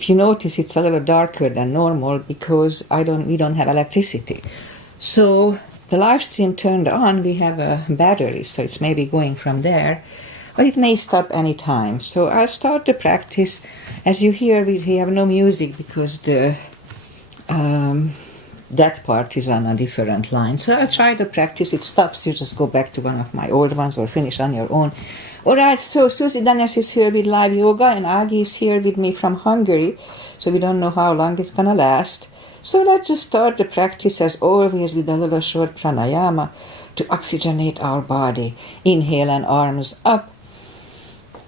If you notice, it's a little darker than normal because we don't have electricity. So the live stream turned on, we have a battery, so it's maybe going from there, but it may stop any time. So I'll start the practice. As you hear, we have no music because that part is on a different line. So I'll try to practice. It stops, you just go back to one of my old ones or finish on your own. Alright, so Susie Denes is here with live yoga and Agi is here with me from Hungary. So we don't know how long it's gonna last. So let's just start the practice as always with a little short pranayama to oxygenate our body. Inhale and arms up.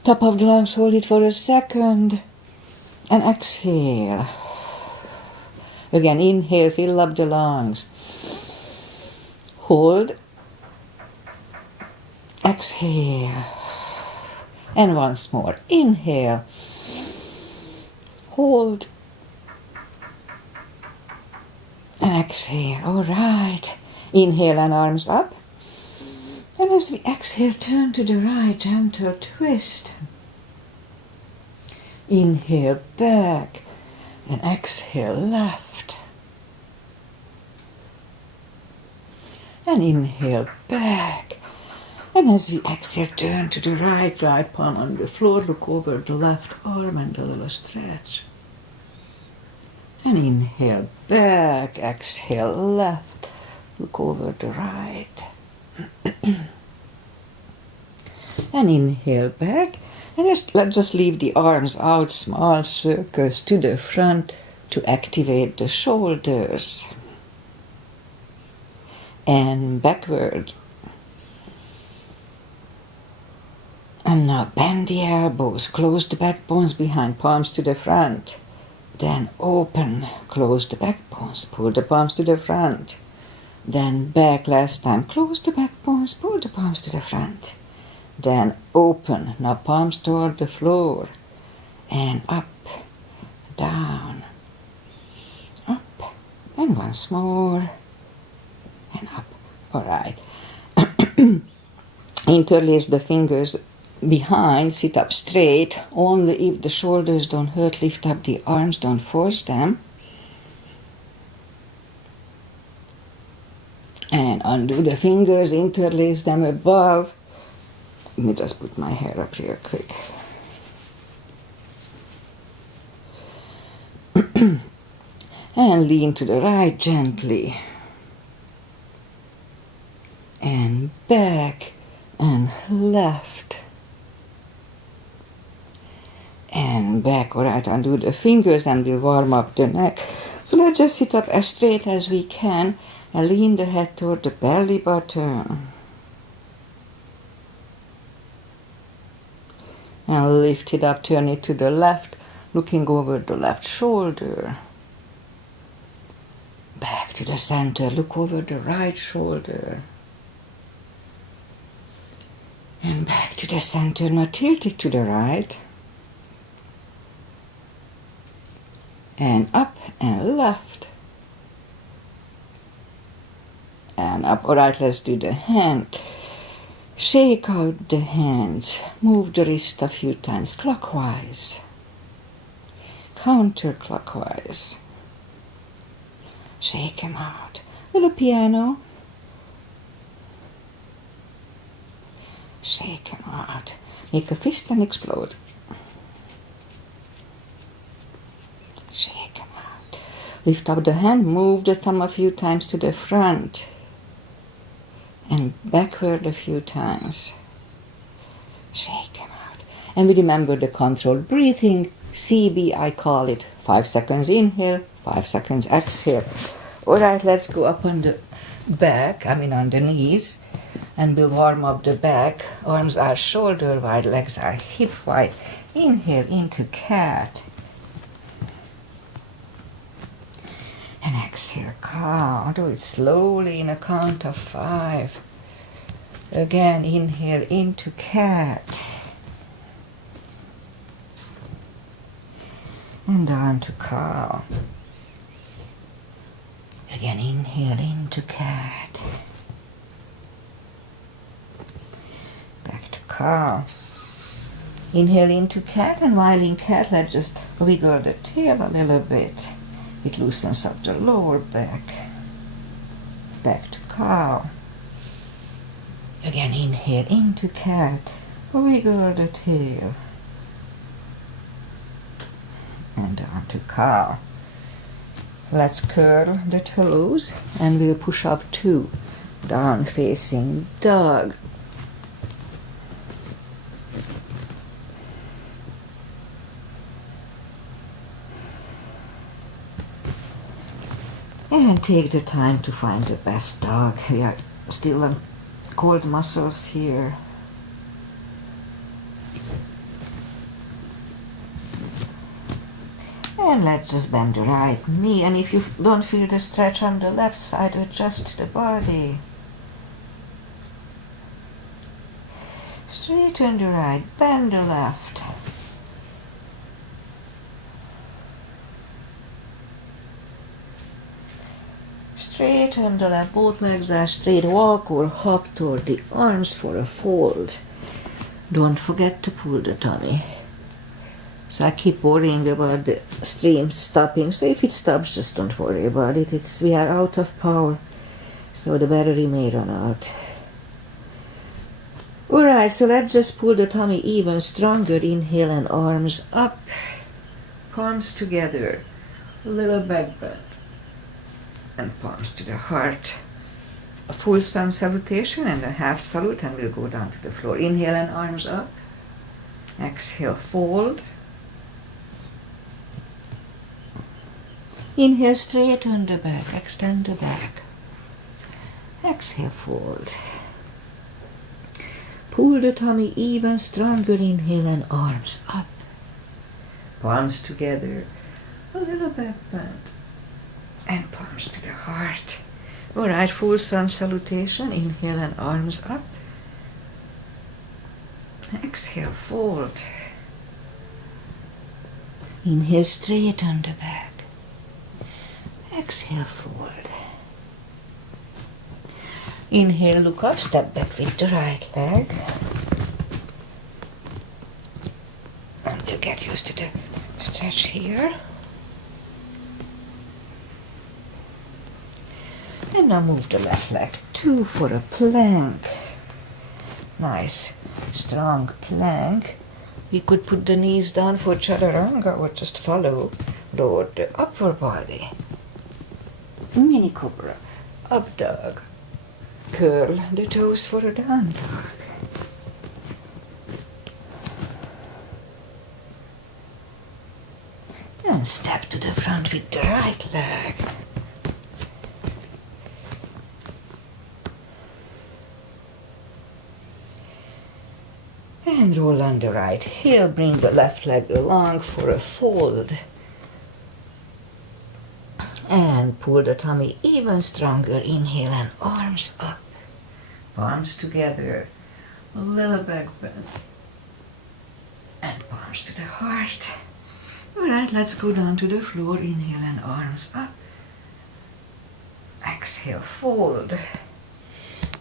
Top of the lungs, hold it for a second. And exhale. Again, inhale, fill up the lungs. Hold. Exhale. And once more. Inhale. Hold. And exhale. All right. Inhale and arms up. And as we exhale, turn to the right, gentle twist. Inhale back. And exhale left. And inhale back. And as we exhale, turn to the right palm on the floor, look over the left arm and a little stretch. And inhale back, exhale left, look over the right. And inhale back, and let's just leave the arms out, small circles to the front to activate the shoulders. And backward. And now bend the elbows, close the backbones behind, palms to the front. Then open, close the backbones, pull the palms to the front. Then back last time, close the backbones, pull the palms to the front. Then open, now palms toward the floor. And up, down, up, and once more. And up, all right. Interlace the fingers behind, sit up straight. Only if the shoulders don't hurt, lift up the arms, don't force them. And undo the fingers, interlace them above. Let me just put my hair up real quick. And lean to the right gently. And back and left. And back, all right, undo the fingers and we'll warm up the neck. So let's just sit up as straight as we can and lean the head toward the belly button. And lift it up, turn it to the left, looking over the left shoulder. Back to the center, look over the right shoulder. And back to the center, now tilt it to the right. And up and left. And up. All right, let's do the hand. Shake out the hands. Move the wrist a few times clockwise. Counterclockwise. Shake them out. Little piano. Shake them out. Make a fist and explode. Shake them out. Lift up the hand, move the thumb a few times to the front. And backward a few times. Shake them out. And we remember the controlled breathing. CB, I call it. 5 seconds inhale, 5 seconds exhale. Alright, let's go up on the back, on the knees. And we'll warm up the back. Arms are shoulder wide, legs are hip wide. Inhale into cat. And exhale, cow. Do it slowly in a count of 5. Again, inhale into cat. And down to cow. Again, inhale into cat. Back to cow. Inhale into cat, and while in cat, let's just wiggle the tail a little bit. It loosens up the lower back. Back to cow. Again, inhale into cat, wiggle the tail. And down to cow. Let's curl the toes, and we'll push up 2. Down facing dog. And take the time to find the best dog. We are still on cold muscles here. And let's just bend the right knee. And if you don't feel the stretch on the left side, adjust the body. Straighten the right, bend the left. Straighten the left, both legs are straight. Walk or hop toward the arms for a fold. Don't forget to pull the tummy. So I keep worrying about the stream stopping. So if it stops, just don't worry about it. We are out of power, so the battery may run out. Alright, so let's just pull the tummy even stronger. Inhale and arms up. Palms together. A little back bend. And palms to the heart. A full sun salutation and a half salute, and we'll go down to the floor. Inhale and arms up. Exhale, fold. Inhale, straighten the back, extend the back. Exhale, fold. Pull the tummy even stronger. Inhale and arms up. Palms together. A little back bend. And palms to the heart. Alright, full sun salutation. Inhale and arms up. Exhale, fold. Inhale, straighten the back. Exhale, fold. Inhale, look up, step back with the right leg. And we'll get used to the stretch here. And now move the left leg 2 for a plank. Nice, strong plank. We could put the knees down for chaturanga or just follow. Roll the upper body. Mini cobra, up dog. Curl the toes for a down dog. And step to the front with the right leg. And roll on the right heel, bring the left leg along for a fold. And pull the tummy even stronger. Inhale and arms up. Palms together. A little back bend. And palms to the heart. Alright, let's go down to the floor. Inhale and arms up. Exhale, fold.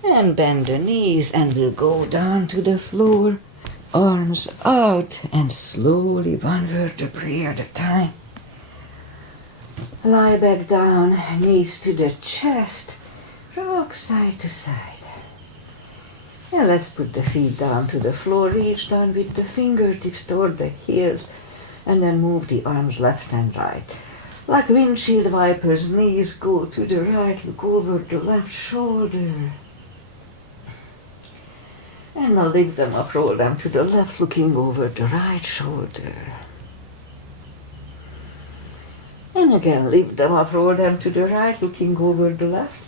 And bend the knees, and we'll go down to the floor. Arms out, and slowly one vertebrae at a time. Lie back down, knees to the chest, rock side to side. And let's put the feet down to the floor, reach down with the fingertips toward the heels, and then move the arms left and right. Like windshield wipers, knees go to the right, look over the left shoulder. And now lift them up, roll them to the left, looking over the right shoulder. And again, lift them up, roll them to the right, looking over the left.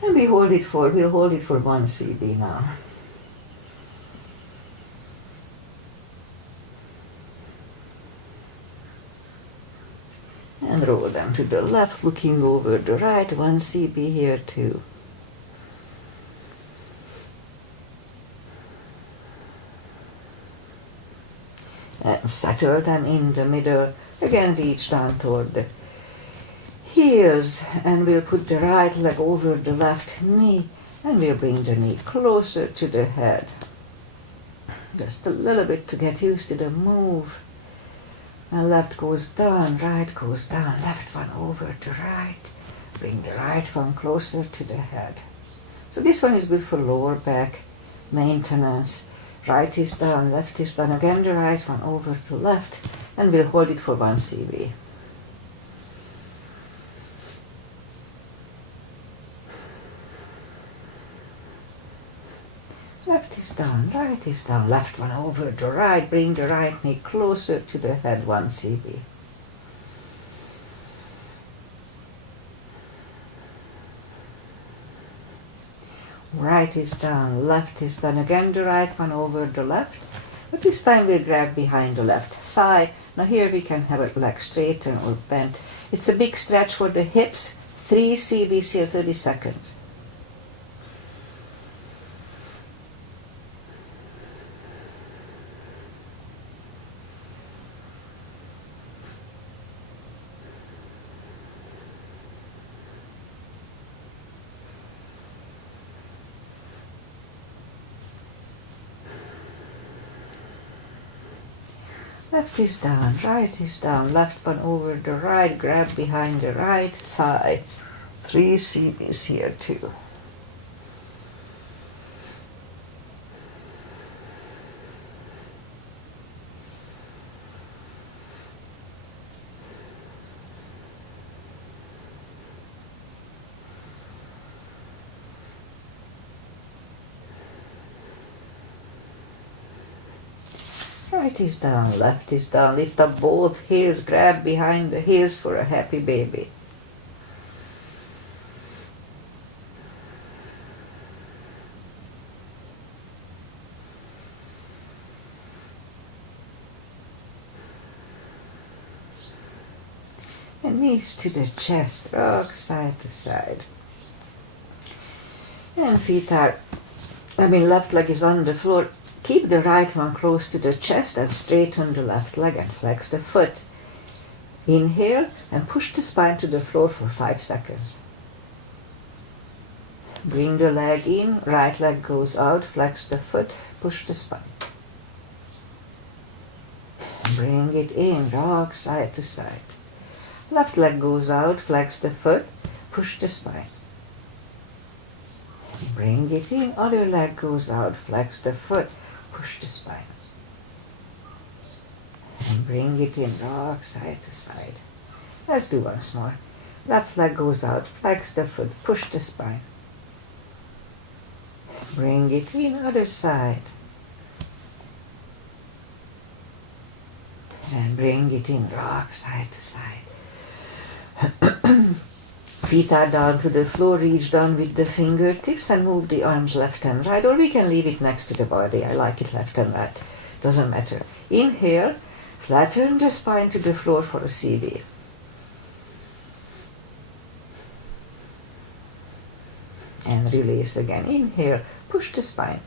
And we'll hold it for 1 CB now. And roll them to the left, looking over the right, 1 CB here too. And settle them in the middle. Again, reach down toward the heels, and we'll put the right leg over the left knee, and we'll bring the knee closer to the head. just a little bit to get used to the move. And left goes down, right goes down, left one over to right. Bring the right one closer to the head. So this one is good for lower back maintenance. Right is down, left is down, again the right one over to left, and we'll hold it for 1 CV. Left is down, right is down, left one over to right, bring the right knee closer to the head, 1 CV. Right is down, left is down, again the right one over the left, but this time we'll grab behind the left thigh. Now here we can have a leg straighten or bend. It's a big stretch for the hips, 3 CBs here, 30 seconds. Left is down, right is down, left one over the right, grab behind the right thigh. 3 CBs here too. Right is down, left is down. Lift up both heels, grab behind the heels for a happy baby. And knees to the chest, rock side to side. And feet are, left leg is on the floor. Keep the right one close to the chest and straighten the left leg and flex the foot. Inhale and push the spine to the floor for 5 seconds. Bring the leg in, right leg goes out, flex the foot, push the spine. Bring it in, rock side to side. Left leg goes out, flex the foot, push the spine. Bring it in, other leg goes out, flex the foot, push the spine. And bring it in, rock side to side. Let's do once more. Left leg goes out, flex the foot, push the spine. Bring it in, other side. And bring it in, rock side to side. Feet are down to the floor, reach down with the fingertips and move the arms left and right, or we can leave it next to the body. I like it left and right, doesn't matter. Inhale, flatten the spine to the floor for a CV. And release again. Inhale, push the spine.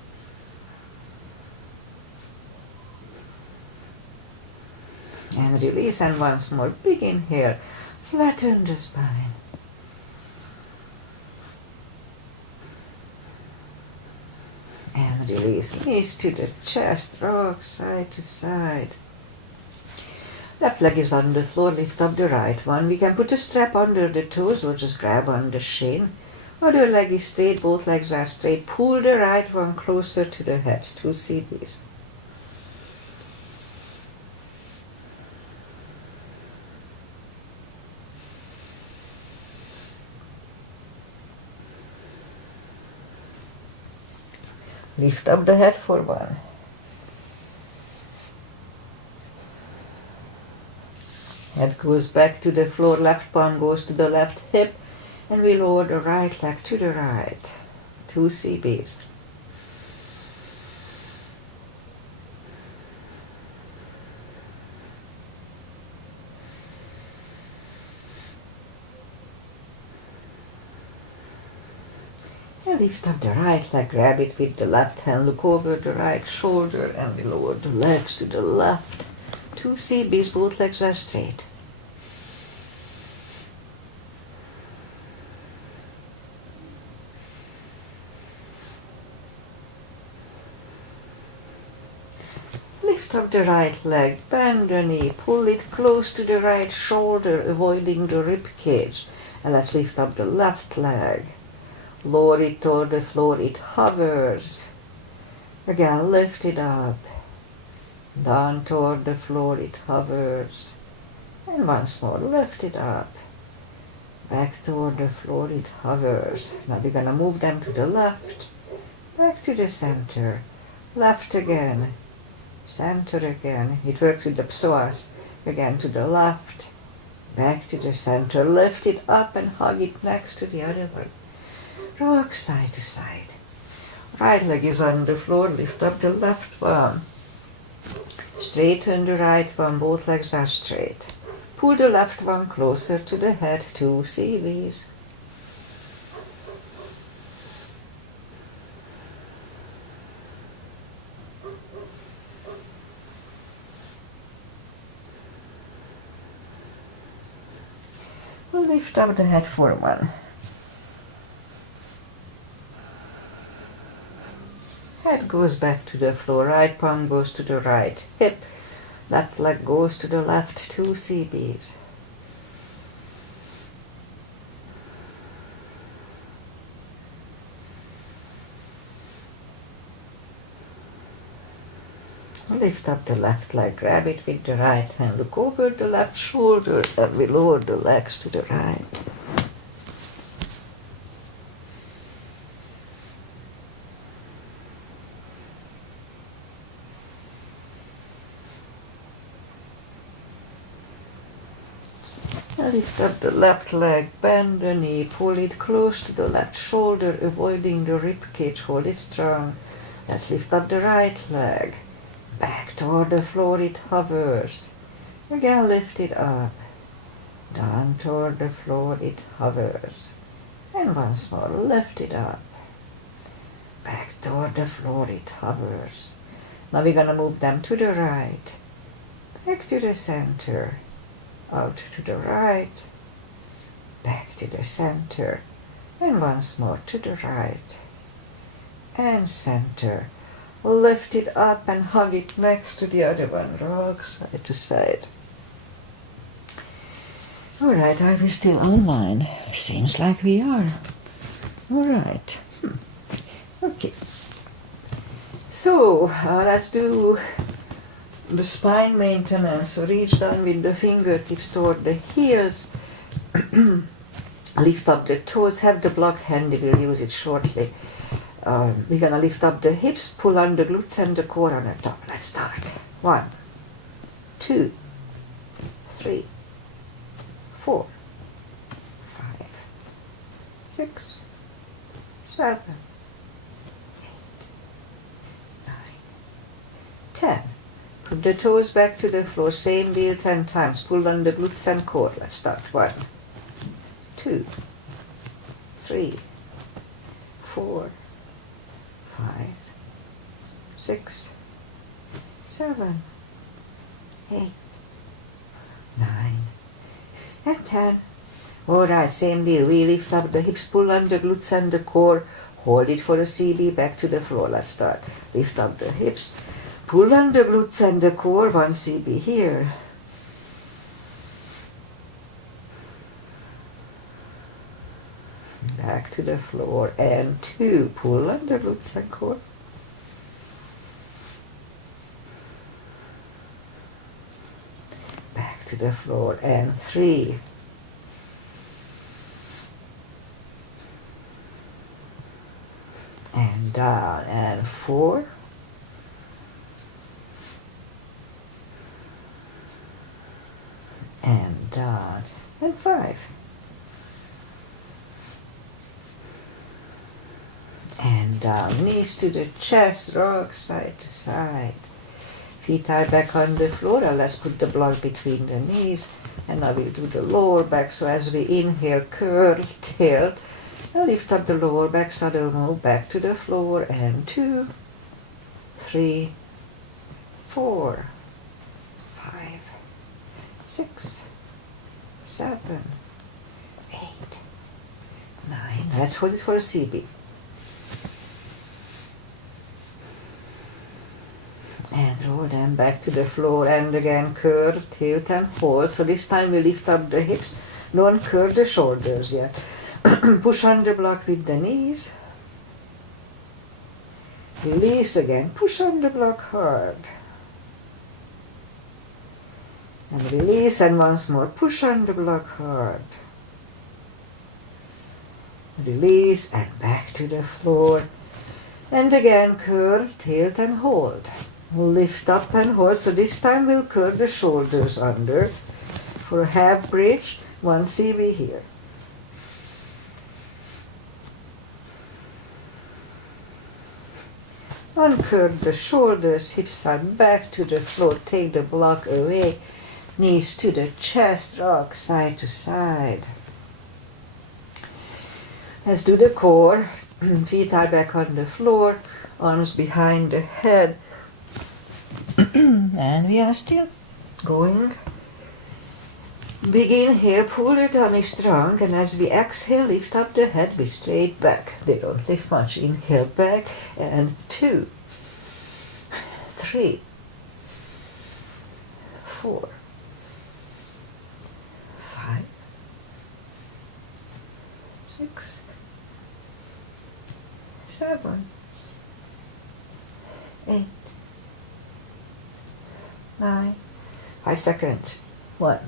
And release, and once more, big inhale, flatten the spine. And release, knees to the chest, rock side to side. Left leg is on the floor, lift up the right one. We can put a strap under the toes or just grab on the shin. Other leg is straight, both legs are straight. Pull the right one closer to the head, 2 CBs. Lift up the head for 1. Head goes back to the floor, left palm goes to the left hip, and we lower the right leg to the right. 2 CBs. And lift up the right leg, grab it with the left hand, look over the right shoulder, and we lower the legs to the left. 2 CBs, both legs are straight. up the right leg, bend the knee, pull it close to the right shoulder, avoiding the rib cage. And let's lift up the left leg. Lower it toward the floor, it hovers. Again, lift it up. Down toward the floor, it hovers. And once more, lift it up. Back toward the floor, it hovers. Now we're gonna move them to the left, back to the center, left again, center again. It works with the psoas. Again to the left, back to the center. Lift it up and hug it next to the other one. Rock side to side. Right leg is on the floor. Lift up the left one. Straighten the right one. Both legs are straight. Pull the left one closer to the head. 2 CVs. Lift up the head for 1. Head goes back to the floor. Right palm goes to the right hip. Left leg goes to the left. 2 CBs. Lift up the left leg, grab it with the right hand, look over the left shoulder, and we lower the legs to the right. Now lift up the left leg, bend the knee, pull it close to the left shoulder, avoiding the rib cage, hold it strong. Let's lift up the right leg. Back toward the floor, it hovers. Again, lift it up. Down toward the floor, it hovers. And once more, lift it up. Back toward the floor, it hovers. Now we're going to move them to the right. Back to the center. Out to the right. Back to the center. And once more to the right. And center. Lift it up and hug it next to the other one. Rock side to side. Alright, are we still online? Seems like we are. Alright. Okay. So, let's do the spine maintenance. So reach down with the fingertips toward the heels. Lift up the toes. Have the block handy. We'll use it shortly. We're going to lift up the hips, pull on the glutes and the core on the top. Let's start. 1, 2, 3, 4, 5, 6, 7, 8, 9, 10. Put the toes back to the floor. Same deal 10 times. Pull on the glutes and core. Let's start. 1, 2, 3, 4, 5, 6, 7, 8, 9, and 10. Alright, same deal. We lift up the hips, pull on the glutes and the core. Hold it for a CB, back to the floor. Let's start. Lift up the hips, pull on the glutes and the core. 1 CB here. Back to the floor, and 2. Pull on the glutes and core. Back to the floor, and 3. And down, and 4. And down, and 5. And down, knees to the chest, rock side to side. Feet are back on the floor, and let's put the block between the knees. And now we'll do the lower back, so as we inhale, curl, tilt. And lift up the lower back, saddle move back to the floor, and 2, 3, 4, 5, 6, 7, 8, 9. Let's hold it for a CB. And roll hold and back to the floor, and again curl, tilt and hold. So this time we lift up the hips, don't curl the shoulders yet. Push on the block with the knees. Release again, push on the block hard. And release, and once more, push on the block hard. Release and back to the floor. And again curl, tilt and hold. Lift up and hold. So this time we'll curl the shoulders under. For a half bridge, 1 CV here. Uncurl the shoulders, hips side back to the floor. Take the block away. Knees to the chest, rock side to side. Let's do the core. Feet are back on the floor, arms behind the head. And we are still going. Big inhale, pull your tummy strong, and as we exhale, lift up the head with straight back. They don't lift much. Inhale back, and 2, 3, 4, 5, 6, 7, 8, 9, 5 seconds. 1,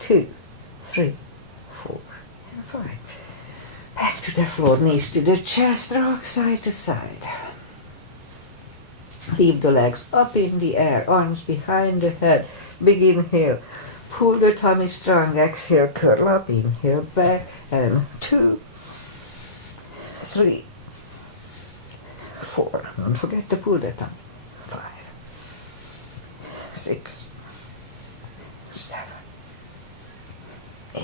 2, 3, 4, and 5. Back to the floor, knees to the chest, rock side to side. Leave the legs up in the air, arms behind the head. Big inhale, pull the tummy strong, exhale, curl up, inhale back, and 2, 3, 4, don't forget to pull the tummy, 5, 6, 7, 8,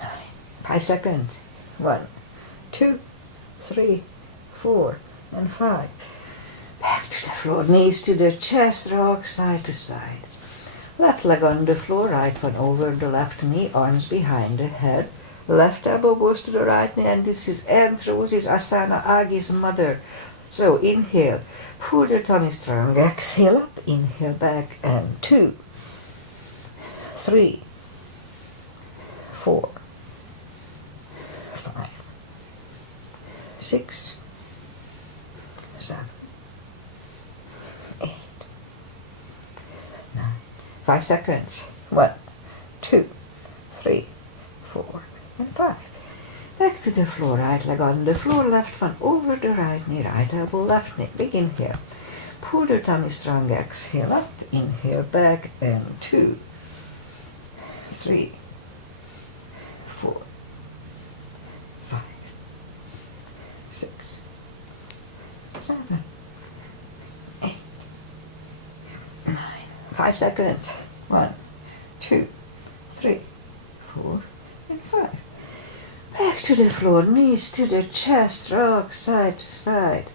9, 5 seconds, 1, 2, 3, 4, and 5. Back to the floor, knees to the chest, rock side to side. Left leg on the floor, right one over the left knee, arms behind the head. Left elbow goes to the right knee, and this is Rose's Asana, Agi's mother. So inhale, pull your tummy strong, exhale up, inhale back, and 2, 3, 4, 5, 6, 7, 8, 9, 5 seconds. 1, 2, 3, 4, and 5. Back to the floor, right leg on the floor, left one over the right knee, right elbow, left knee. Big inhale. Pull your tummy strong, exhale up, inhale back, and 2, 3, 4, 5, 6, 7, 8, 9. 5 seconds. 1, 2, 3, 4, and 5. Back to the floor, knees to the chest, rock side to side.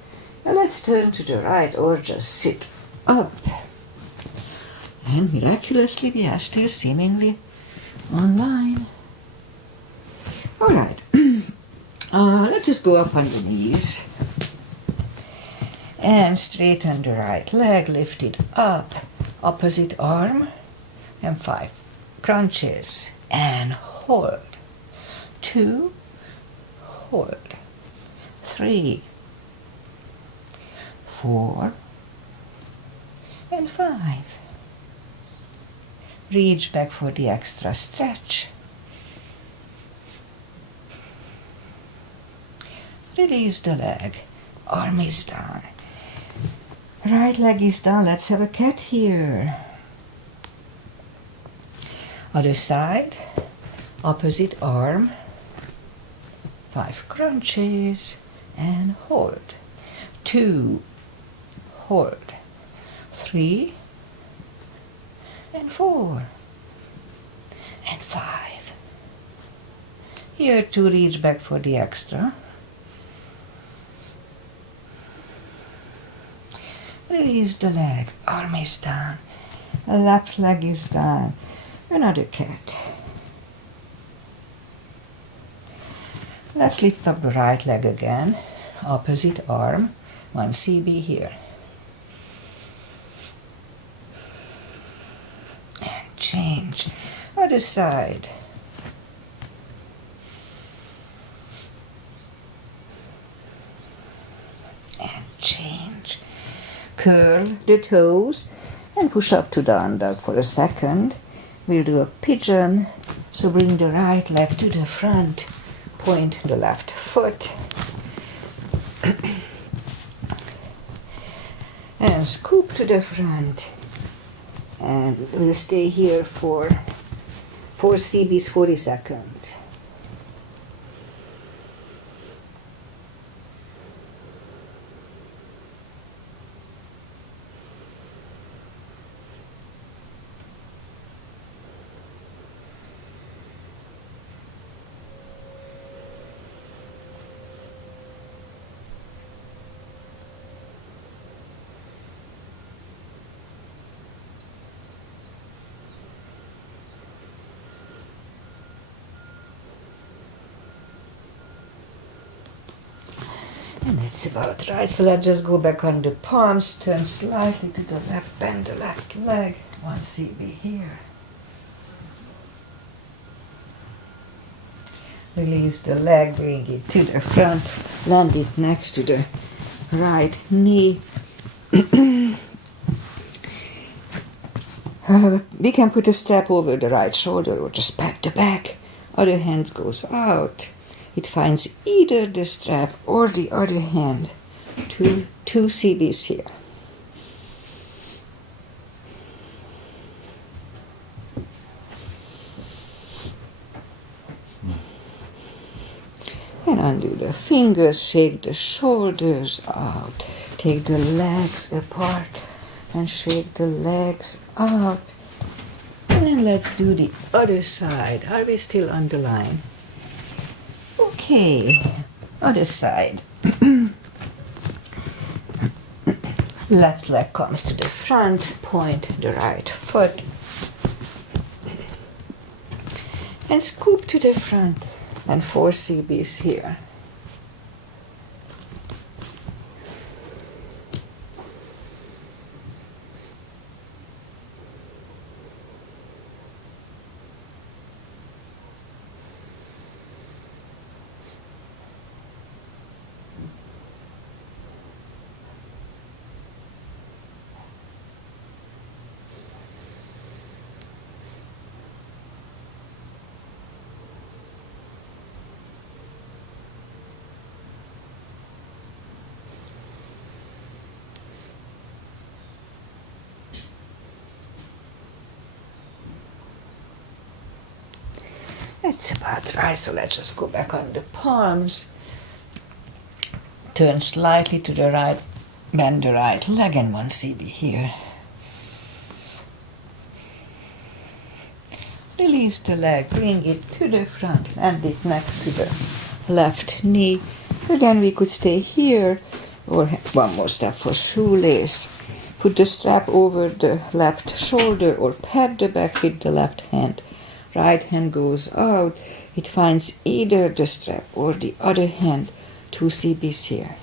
Now let's turn to the right or just sit up. And miraculously we are still seemingly online. Alright, let us go up on the knees. And straighten the right leg, lift it up, opposite arm, and 5 crunches, and hold. 2, hold. 3, 4, and 5. Reach back for the extra stretch. Release the leg. Arm is down. Right leg is down. Let's have a cat here. Other side. Opposite arm. 5 crunches. And hold. 2. Hold. 3. And 4. And 5. Here to reach back for the extra. Release the leg, arm is down, left leg is down, another cat. Let's lift up the right leg again, opposite arm, 1 CB here. Other side. And change. Curl the toes and push up to down dog for a second. We'll do a pigeon. So bring the right leg to the front. Point the left foot. And scoop to the front. And we'll stay here for 4 CBs, 40 seconds. And that's about right. So let's just go back on the palms, turn slightly to the left, bend the left leg. 1 CB here. Release the leg, bring it to the front, land it next to the right knee. We can put a strap over the right shoulder or just pat the back. Other hand goes out. It finds either the strap or the other hand. Two CBs here. And undo the fingers, shake the shoulders out. Take the legs apart and shake the legs out. And then let's do the other side. Are we still on the line? Okay, other side. Left leg comes to the front, point the right foot. And scoop to the front. And 4 CBs here. That's about right, so let's just go back on the palms. Turn slightly to the right, bend the right leg and 1 CB here. Release the leg, bring it to the front, land it next to the left knee. Again, we could stay here, or one more step for shoelace. Put the strap over the left shoulder or pat the back with the left hand. Right hand goes out. It finds either the strap or the other hand. 2 CBs here.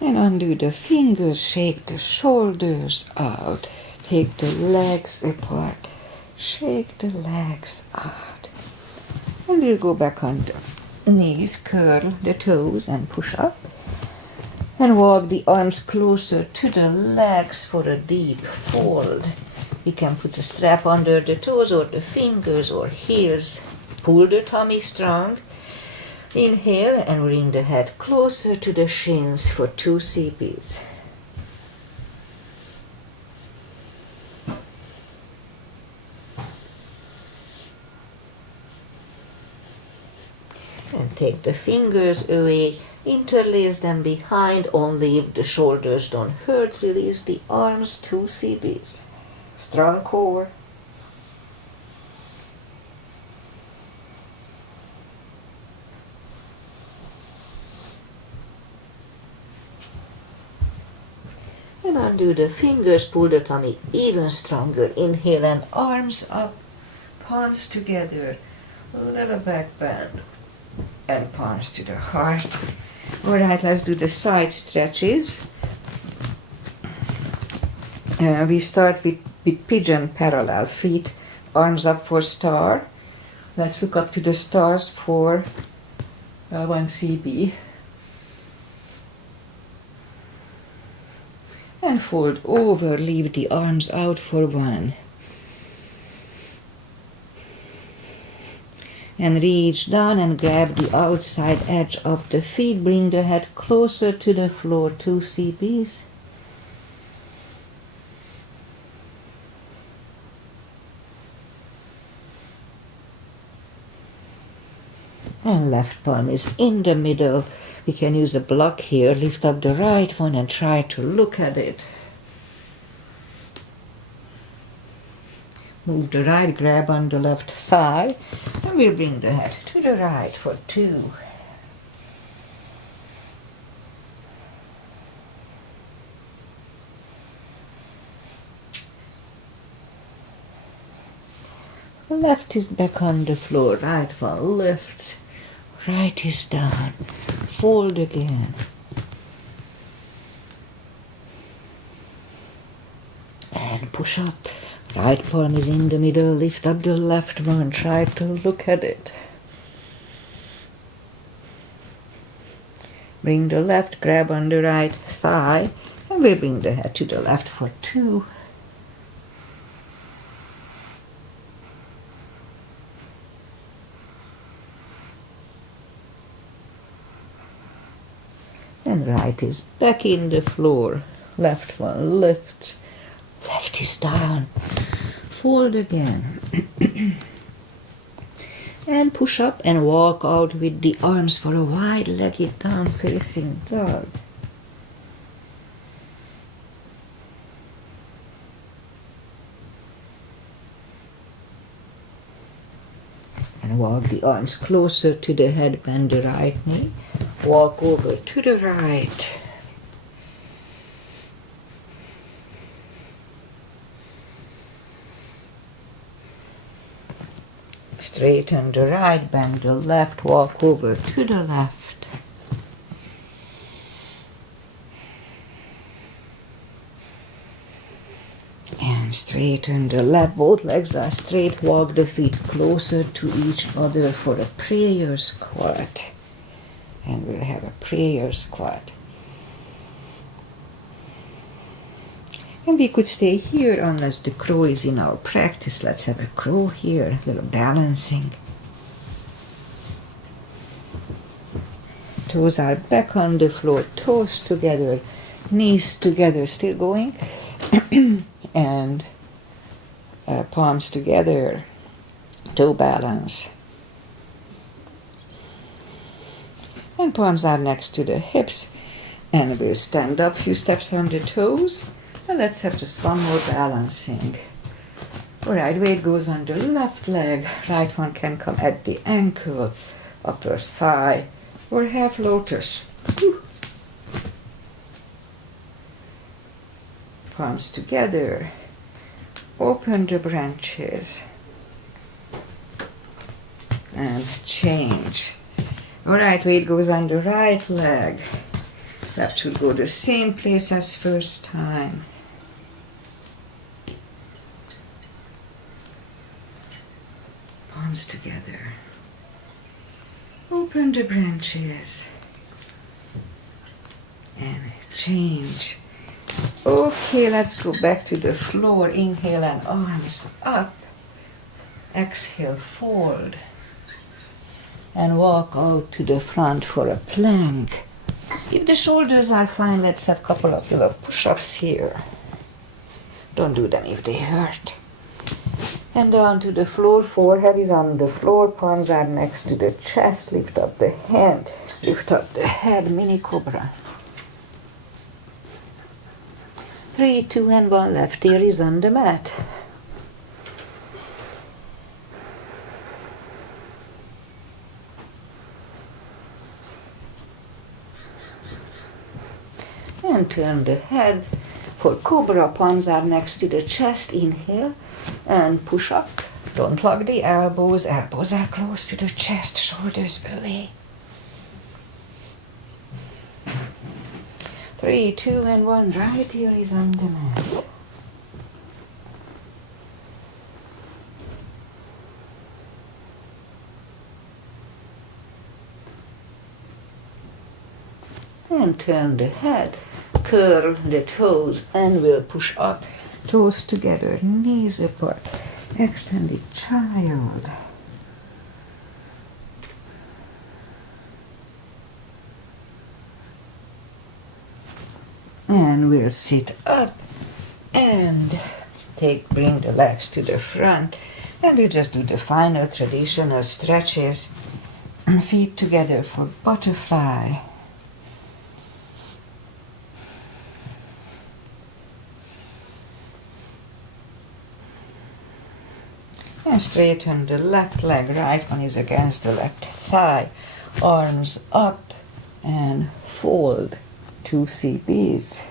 And undo the fingers, shake the shoulders out. Take the legs apart. Shake the legs out. And we'll go back on the knees, curl the toes and push up. And walk the arms closer to the legs for a deep fold. We can put a strap under the toes or the fingers or heels. Pull the tummy strong. Inhale and bring the head closer to the shins for 2 CBs. And take the fingers away, interlace them behind, only if the shoulders don't hurt. Release the arms, 2 CBs. Strong core. And undo the fingers, pull the tummy even stronger. Inhale and arms up, palms together, little back bend, and palms to the heart. Alright, let's do the side stretches. We start with pigeon parallel feet, arms up for star. Let's look up to the stars for 1 CB. And fold over, leave the arms out for 1. And reach down and grab the outside edge of the feet. Bring the head closer to the floor, 2 CBs. And left palm is in the middle. We can use a block here. Lift up the right one and try to look at it. Move the right, grab on the left thigh, and we'll bring the head to the right for 2. Left is back on the floor, right one lifts, right is down, fold again. And push up. Right palm is in the middle, lift up the left one, try to look at it. Bring the left, grab on the right thigh, and we'll bring the head to the left for 2. And right is back in the floor, left one lifts, left is down, fold again. And push up and walk out with the arms for a wide-legged down-facing dog. And walk the arms closer to the head, bend the right knee, walk over to the right. Straighten the right, bend the left, walk over to the left. And straighten the left, both legs are straight, walk the feet closer to each other for a prayer squat. And we'll have a prayer squat. And we could stay here unless the crow is in our practice. Let's have a crow here, a little balancing. Toes are back on the floor, toes together, knees together, still going. And palms together, toe balance. And palms are next to the hips. And we'll stand up a few steps on the toes. And let's have just one more balancing. Alright, weight goes on the left leg. Right one can come at the ankle, upper thigh, or half lotus. Whew. Palms together. Open the branches. And change. Alright, weight goes on the right leg. Left should go the same place as first time. Palms together. Open the branches. And change. Okay, let's go back to the floor. Inhale and arms up. Exhale, fold. And walk out to the front for a plank. If the shoulders are fine, let's have a couple of little push-ups here. Don't do them if they hurt. And down to the floor, forehead is on the floor, palms are next to the chest, lift up the hand, lift up the head, mini cobra. 3, 2, and 1, left ear is on the mat. And turn the head for cobra, palms are next to the chest, inhale and push up. Don't lock the elbows, elbows are close to the chest, shoulders away. 3, 2, and 1. Right here is on the mat. And turn the head, curl the toes, and we'll push up, toes together, knees apart, extended child. And we'll sit up and bring the legs to the front, and we'll just do the final traditional stretches. Feet together for butterfly. And straighten the left leg, right one is against the left thigh. Arms up and fold. 2 CPs.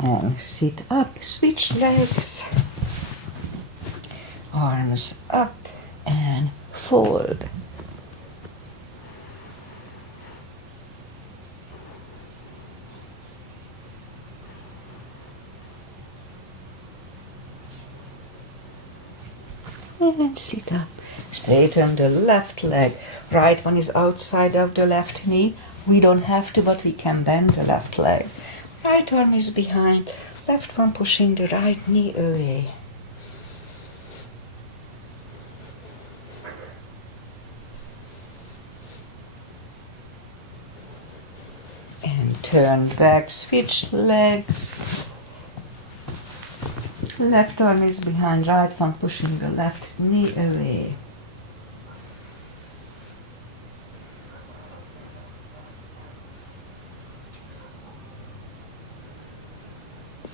And sit up, switch legs. Arms up and fold. And sit up. Straighten the left leg. Right one is outside of the left knee. We don't have to, but we can bend the left leg. Right arm is behind. Left one pushing the right knee away. And turn back, switch legs. Left arm is behind, right one pushing the left knee away.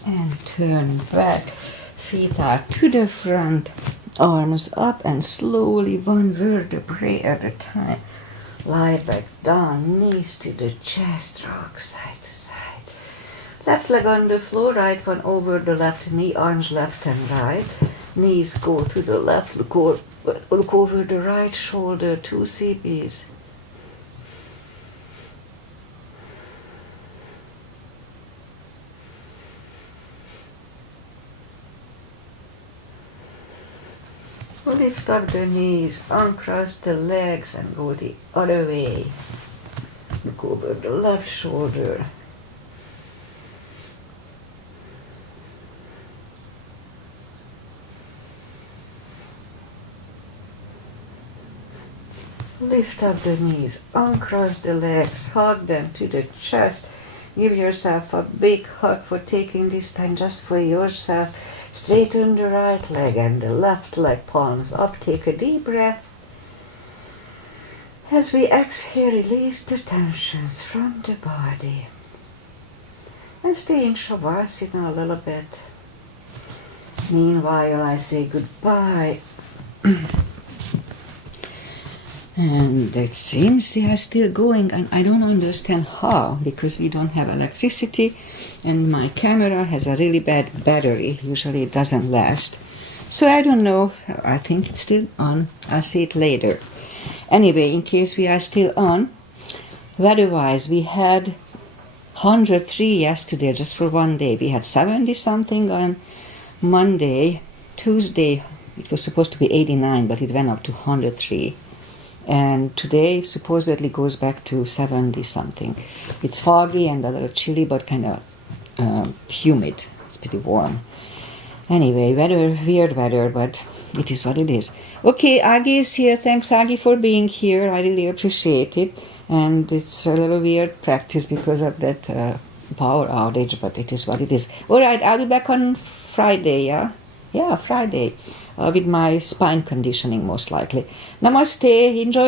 And turn back, feet are to the front, arms up, and slowly one vertebrae at a time. Lie back down, knees to the chest, rock side to side. Left leg on the floor, right one over the left knee, arms left and right. Knees go to the left, look over the right shoulder, 2 CPs. Lift up the knees, uncross the legs and go the other way. Look over the left shoulder. Lift up the knees, uncross the legs, hug them to the chest. Give yourself a big hug for taking this time just for yourself. Straighten the right leg and the left leg, palms up. Take a deep breath. As we exhale, release the tensions from the body. And stay in Shavasana a little bit. Meanwhile, I say goodbye. And it seems they are still going, and I don't understand how, because we don't have electricity, and my camera has a really bad battery. Usually it doesn't last. So I don't know. I think it's still on. I'll see it later. Anyway, in case we are still on, weather-wise, we had 103 yesterday, just for one day. We had 70-something on Monday. Tuesday, it was supposed to be 89, but it went up to 103. And today supposedly goes back to 70-something. It's foggy and a little chilly, but kind of humid. It's pretty warm. Anyway, weird weather, but it is what it is. Okay, Agi is here. Thanks, Agi, for being here. I really appreciate it. And it's a little weird practice because of that power outage, but it is what it is. All right, I'll be back on Friday, yeah? Yeah, Friday. With my spine conditioning, most likely. Namaste. Enjoy